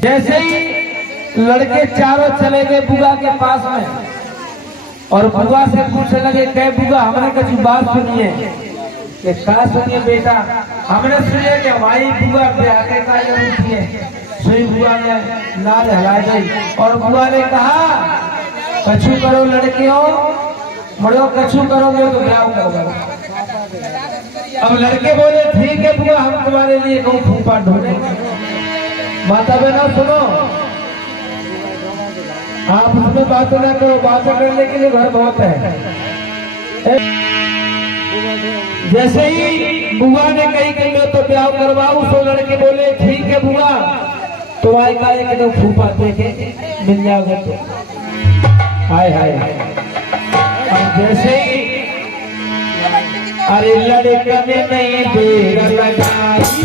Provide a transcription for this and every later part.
जैसे ही लड़के चारों चले गए बुआ के पास में और बुआ से पूछने लगे, कह बुआ हमने कुछ बात सुनी है? कि क्या सुनिए बेटा? हमने सुनिए कि हमारी बुआ ब्याह के कार्य उठी है। सुई बुआ ने लाल हला गई और बुआ ने कहा, कछु करो लड़कियों, मरो कछु करोगे तो ब्याह करोगे। अब लड़के बोले ठीक है बुआ, हम तुम्हारे लिए कहूँ फूफा ढूंढेंगे। माता बहनों सुनो, आप उसमें बातें ना करो, बातें करने के लिए घर बहुत है। जैसे ही बुआ ने कही कि मैं तो ब्याह करवाऊं, तो लड़के बोले ठीक है बुआ, तो आए काले के तो फूफा देखे मिल जाओगे तो। हाय हाय। जैसे ही अरे लड़के ने नहीं देर लगाई,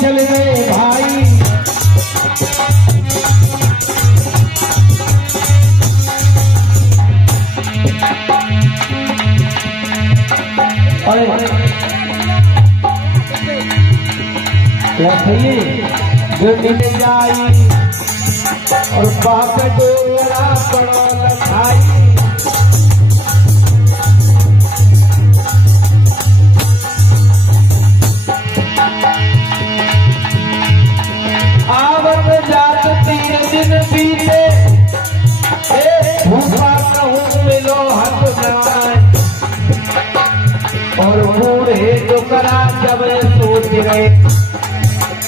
चल गए भाई। जो मिल जाई और बाप डोरा पड़ो लखाई, बीते भूखा कहूँ मिलो हथ जाए और बूढ़े जो करा जब सोच रहे,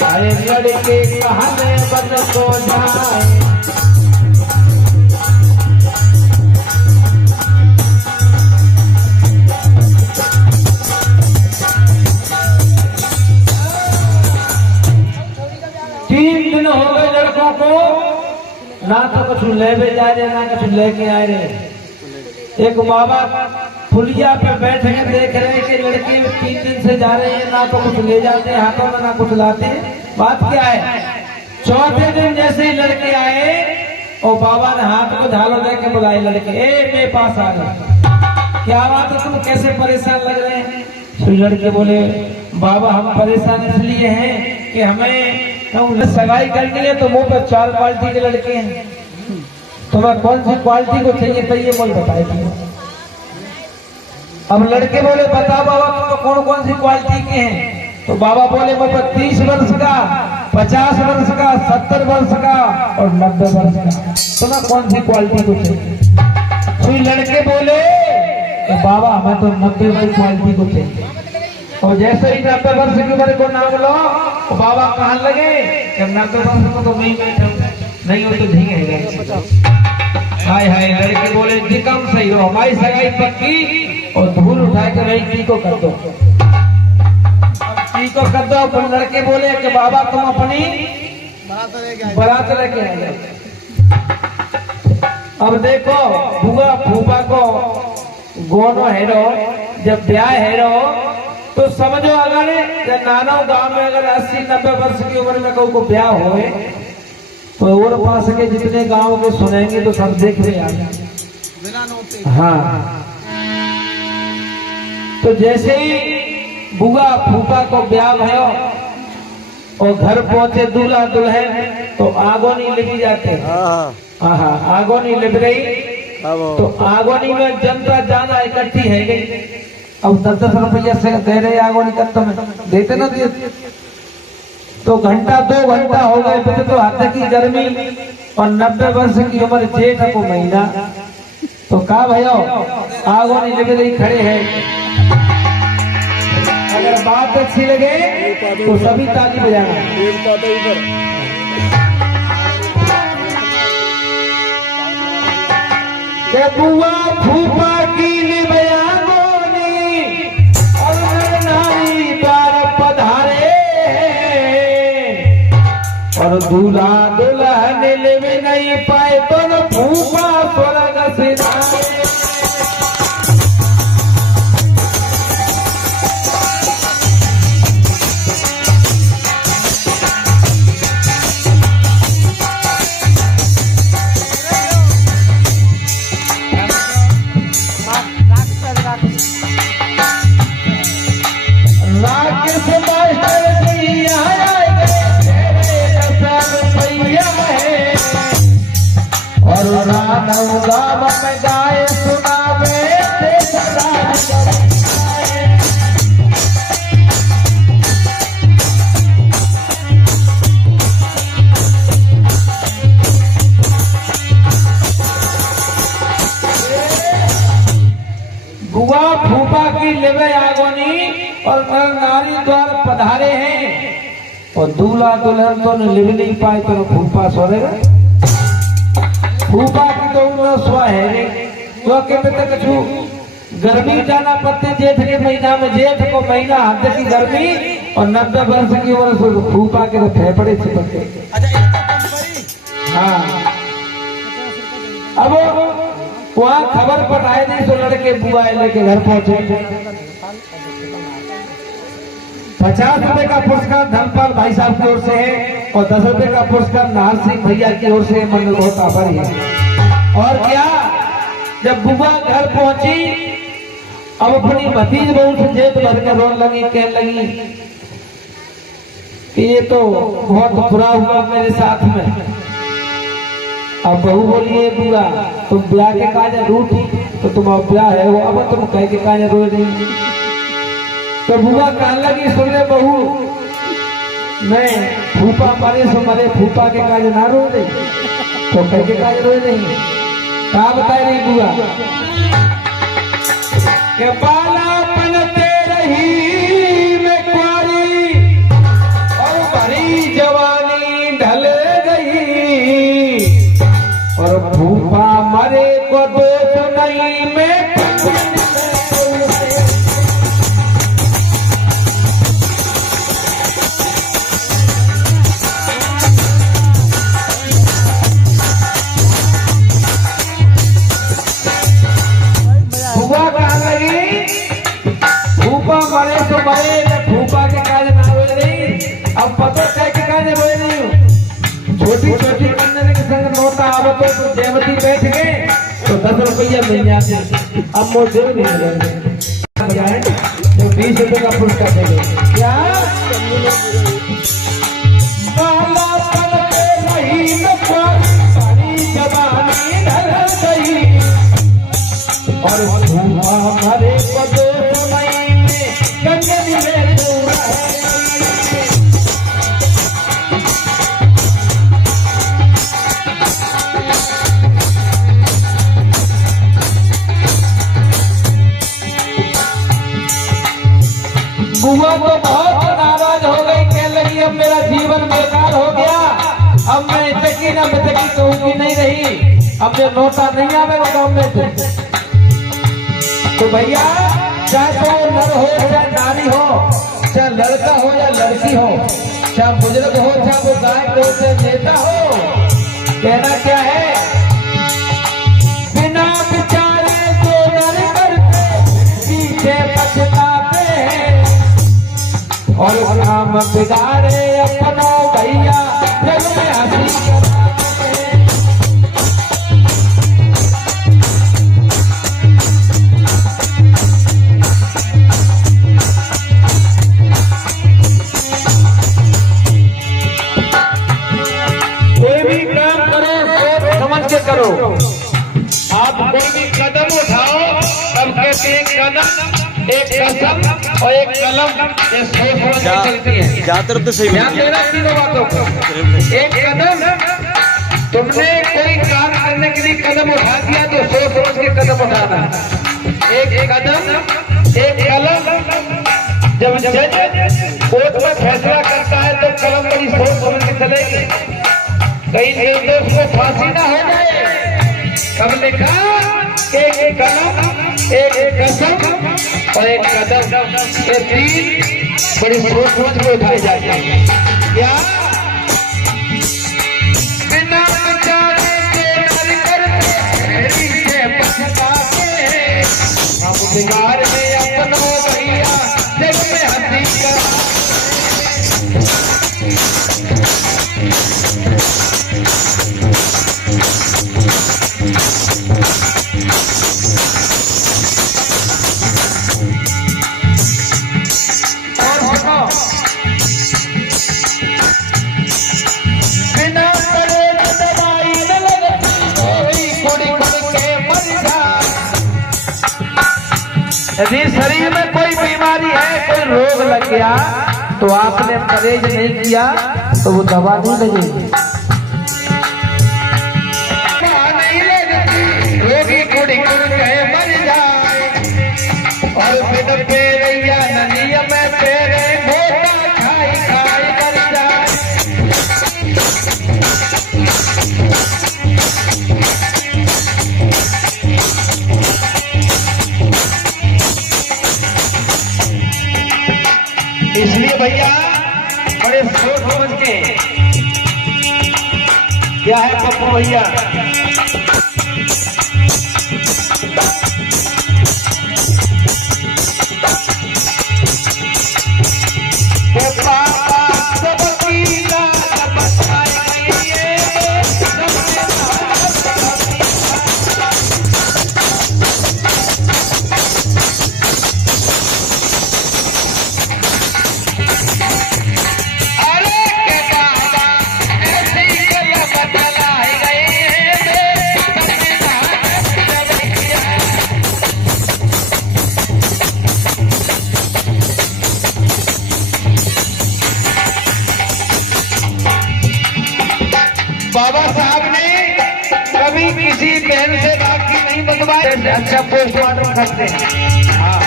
अरे लड़के कहने बन को जाए। तीन दिन हो गए लड़कों को, ना तो कुछ ले जा रहे ना कुछ लेके आए रहे। एक बाबा पुलिया पे बैठ के देख रहे कि लड़के 3 दिन से जा रहे हैं, ना तो कुछ ले जाते हैं हाथों में ना कुछ लाते हैं। बात क्या है? चौथे दिन जैसे ही लड़के आए और बाबा ने हाथ को झालो दे के बुलाए लड़के, ए मेरे पास आ गए। क्या बात है, तुम कैसे परेशान लग रहे हैं? तो लड़के बोले, बाबा हम परेशान इसलिए हैं कि हमें सगाई करके लिए तो मुंह पर 4 क्वालिटी के लड़के हैं, तुम्हें कौन सी क्वालिटी को चाहिए तो ये बोल बताए थे। अब लड़के बोले बता बाबा तो कौन कौन सी क्वालिटी के हैं? तो बाबा बोले मुझ पर 30 वर्ष का, 50 वर्ष का, 70 वर्ष का और 90 वर्ष का, तुम्हें कौन सी क्वालिटी को चाहिए? तो लड़के बोले तो बाबा हमें तो 90 वर्ष क्वालिटी को चाहिए। और जैसे ही 90 वर्ष की उम्र को नाम लो तो बाबा कहने लगे कि 90 वर्ष को तो नहीं हो तो झींगेगा। हाय हाय। लड़के बोले जी कम सही हो, हमारी सगाई पक्की और धूल उठा के भाई टी को कर दो, टी को कर दो। पर लड़के बोले कि बाबा तुम अपनी बारात लेके आए। अब देखो बुआ फूफा को गोनो हेरो जब ब्याह हेरो तो समझो, अगर नाना गांव में अगर 80-90 वर्ष की उम्र में को ब्याह होए तो और पास के जितने गांव के सुनेंगे तो सब देख रहे आगे। हाँ, तो जैसे ही बुआ फूफा को ब्याह भयो और घर पहुंचे दूल्हा दुल्हन तो आगोनी लिपी जाते। हाँ, आगोनी लिप रही तो आगोनी में जनता जाना इकट्ठी है गई। अब 10-10 रुपया से दे रहे आगोनी कत्तों में देते ना दिए तो घंटा 2 घंटा हो गए तो हाथ की गर्मी और 90 वर्ष की उम्र जेठ को महीना तो कहा भैया आगोनी लिप रही खड़े हैं। अगर अगर बात अच्छी लगे तो सभी ताली बजाना। के बुआ फूफा की बयानी और नारी द्वार पधारे और दूल्हा दुल्हन ले नहीं पाए तो फूफा स्वर्ग सिधारे। गाँव में गाए सुनावे बुआ फूफा की लेवे आगोनी और नारी द्वार पधारे हैं और दूल्हा दुल्हन तो लिव नहीं पाए तो फूफा सोरेगा। फूफा की तो स्व है तो कछु गर्मी जाना पड़ते जेठ के महीना में, जेठ को महीना हद की गर्मी और 90 वर्ष की उम्र से फूफा के फेफड़े चिपकते। हाँ अब वहाँ खबर पटाए दी तो लड़के बुआ लेके घर पहुंचे। 50 रुपए का पुरस्कार धनपाल भाई साहब की ओर से है और 10 रुपए का पुरस्कार नार सिंह भैया की ओर से। मन में बहुत आभारी है। और क्या जब बुआ घर पहुंची अब अपनी भतीज बहू से जेब भर कर रोने लगी, कहने लगी कि ये तो बहुत बुरा हुआ मेरे साथ में। अब बहू बोलिए बुआ तुम ब्याह के काज रूठी तो तुम अब ब्याह है वो अब तुम कह के काज रोए नहीं। तो बुआ कहने लगी सुन ले बहू मैं फूफा मरे सो मरे फूफा के काज ना रो दे तो कह के काज रोए नहीं। कहा बताए रही बुआ के बालापन ते रही मैं कुआरी और भरी जवानी ढल गई और फूफा मरे को दोष नहीं मैं मरे तो मरे फूफा के काज ना रोए नहीं। अब पता कह के काज रोए नहीं हूँ। छोटी छोटी कन्या के संग नोटा आवत तो देवती बैठ गए तो 10 रुपया मिल जाते। अब मुझे नहीं मिलेंगे तो 20 रुपए का पुरस्कार देंगे। क्या बालापन पे रही न सारी जवानी ढल गई और फूफा मरे को दोष नहीं बुआ तो बहुत नाराज हो गई, कहने लगी अब मेरा जीवन बेकार हो गया। अब मैं इतकी न बितकी कहूंगी नहीं रही। अब जो नोटा नहीं आवे वो गाँव में तो भैया चाहे तो नर हो चाहे नारी हो, चाहे लड़का हो या लड़की हो, चाहे बुजुर्ग हो चाहे वो गायक हो चाहे नेता हो, कहना क्या है बिना विचारे जो नर करते पीछे पछताते हैं और काम बिगाड़े अपनों भैया जग में हंसी कराते हैं। करो आप कोई भी कदम उठाओ तब कहते हैं कदम एक कसम और एक कलम ये सोच चलती है। ज्यादातर तो सही ध्यान देना तीनों बातों को। एक कदम तुमने कोई काम करने के लिए कदम उठा दिया तो सोच सोच के कदम उठाना। एक कदम एक कलम जब जज कोर्ट में फैसला करता है तो कलम बड़ी सोच समझ के चलेगी, कहीं निर्दोष को फांसी ना हो जाए। सब लिखा एक कलम एक कसम और एक कदम, ये तीन बड़ी सोच समझ के उठाए जाते हैं। क्या बिना जाने के डर करते से पछताते हम बिगाड़ में अपनों भैया दिल में हंसी का। यदि शरीर में कोई बीमारी है, कोई रोग लग गया तो आपने परहेज नहीं किया तो वो दवा नहीं लगेगी। नहीं लगती रोगी कुड़ी कुड़ के मर जाए और फिर पेरैया ननिया में पेरे भोटा खाई खाई मर जाए। इसलिए भैया बड़े सोच समझ के, क्या है पप्पू भैया, बाबा साहब ने कभी किसी बहन से राखी नहीं बंधवाई, अच्छा पोस्टमार्टम करते हैं। हाँ,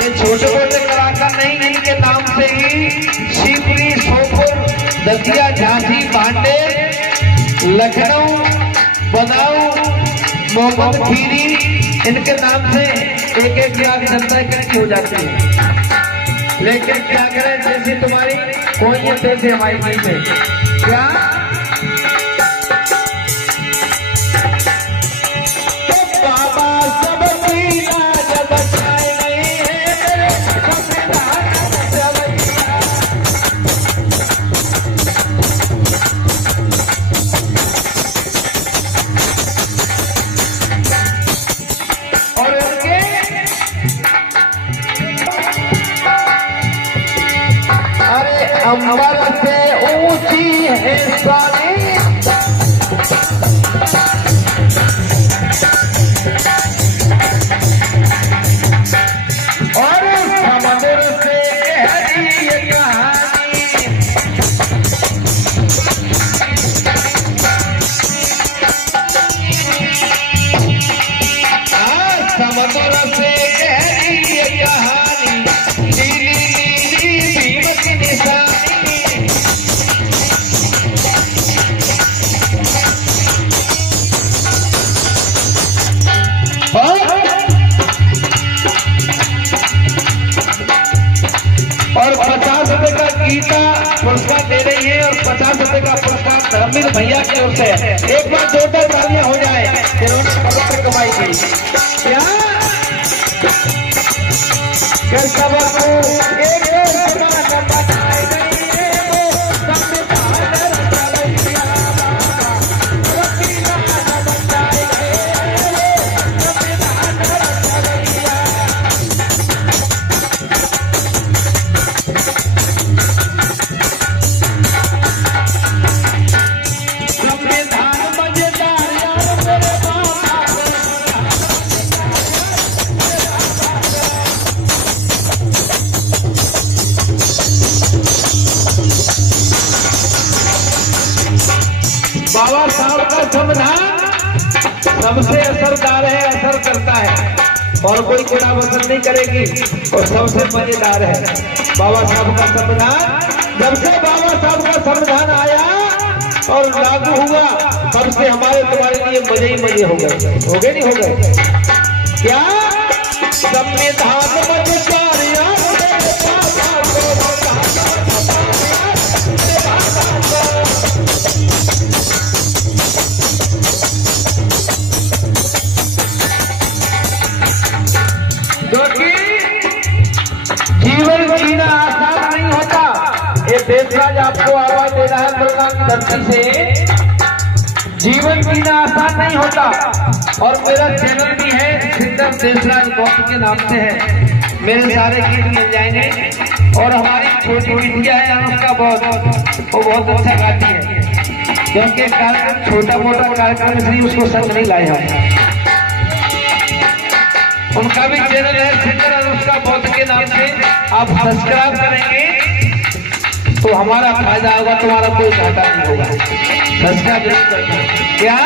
ये छोटे छोटे कलाकार नहीं, इनके नाम से ही शिवपुरी, सोपुर, दतिया, झांसी, भांडे, लखनऊ, बनाऊ, मोहम्मद खीरी, इनके नाम से एक एक लाख जनता इकट्ठी हो जाती है। लेकिन क्या करें, जैसी तुम्हारी कोई है तैसे हमारी नहीं है। क्या तो बाबा सब पीना जब चाय नहीं है और उनके अरे अंबर से ऊंची है साली और समुद्र से गहरी ये कहानी। समुद्र से गहरी ये कहानी, नीली नीली भीम की निशानी। और 50 रुपए का गीता पुरस्कार दे रही है और 50 रुपए का पुरस्कार धर्मवीर भैया की ओर से है। एक बार जोरदार तालियां हो जाए, इन्होंने पवित्र कमाई की। क्या कैसा बाबू एक बाबा साहब का संविधान सबसे असरदार है, असर करता है। और कोई गुना पसंद नहीं करेगी। और सबसे मजेदार है बाबा साहब का संविधान। जब से बाबा साहब का संविधान आया और लागू हुआ, तब से हमारे तुम्हारे लिए मजे ही मजे हो गए नहीं हो गए क्या? संविधान क्योंकि जीवन जीना आसान नहीं होता। ये देशराज आपको आवाज दे रहा है दुर्गा की धरती से। जीवन जीना आसान नहीं होता। और मेरा चैनल भी है सिंगर देशराज गौतम के नाम से है। मेरे सारे गीत मिल जाएंगे। और हमारी छोटी बिटिया है अनुष्का, वो बहुत अच्छा गाती है। क्योंकि कार्यक्रम छोटा मोटा कार्यक्रम इसलिए उसको संग नहीं लाए हम। उनका भी चैनल है सिंगर अनुष्का गौतम के नाम से। आप सब्सक्राइब करेंगे तो हमारा फायदा होगा, तुम्हारा कोई घाटा नहीं होगा। सब्सक्राइब क्या